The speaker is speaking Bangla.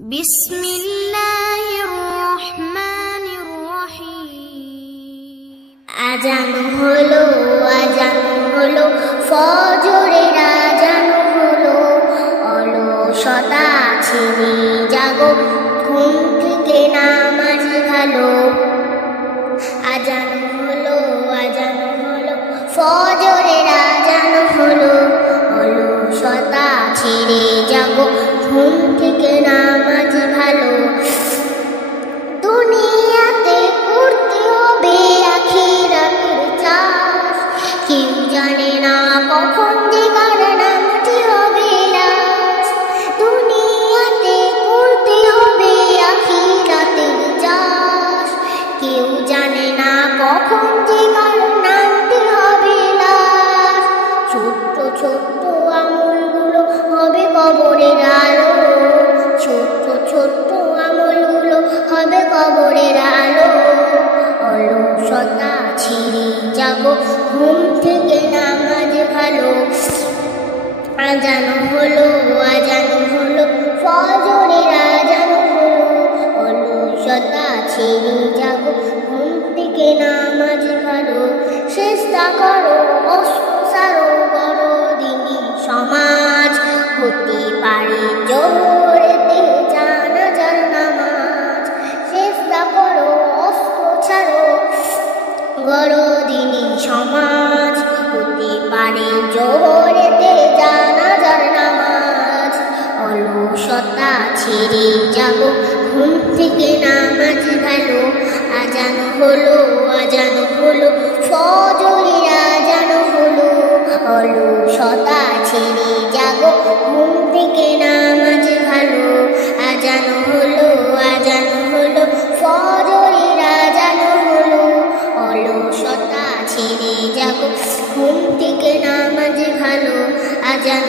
বিসমিল্লাহির রহমানির রহিম। আজান হলো ফজরের আজান হলো, অলসতা ছেড়ে জাগো, ঘুম থেকে নামাজ ভালো। আজান হলো ফজরের আজান হলো, অলসতা ছেড়ে জাগো, ঘুম থেকে নামাজ ভালো। দুনিয়াতে করতে হবে আখিরাতের চাষ, কেউ জানে না কখন যে কার নামটি হবে লাশ। দুনিয়াতে করতে হবে আখিরাতের চাষ, কেউ জানে না কখন যে কার নামটি হবে লাশ। ছোট্ট ছোট্ট আমলগুলো হবে কবরের আলো, ছোট্ট ছোট্ট আমলগুলো হবে কবরের আলো। অলসতা ছেড়ে জাগো, ঘুম থেকে নামাজ ভালো। আজান হলো ফজরের আজান হলো, অলসতা ছেড়ে জাগো, ঘুম থেকে নামাজ ভালো। চেষ্টা করো অস্ত্র করো, দিনী সমাজ হতে পারে জোরেতে জানাজার নামাজ। চেষ্টা করো অস্ত্র ছাড়ো, গড়ো দিনী সমাজ হতে পারে জোরেতে জানাজার নামাজ। অলসতা ছেড়ে যাবো, ঘুম থেকে নামাজ ভালো। আজান হলো ফজরের আজান হলো, অলসতা ছেড়ে জাগো, ঘুম থেকে নামাজ ভালো। আজান হলো ফজরের আজান হলো, অলসতা ছেড়ে জাগো, ঘুম থেকে নামাজ ভালো। আজান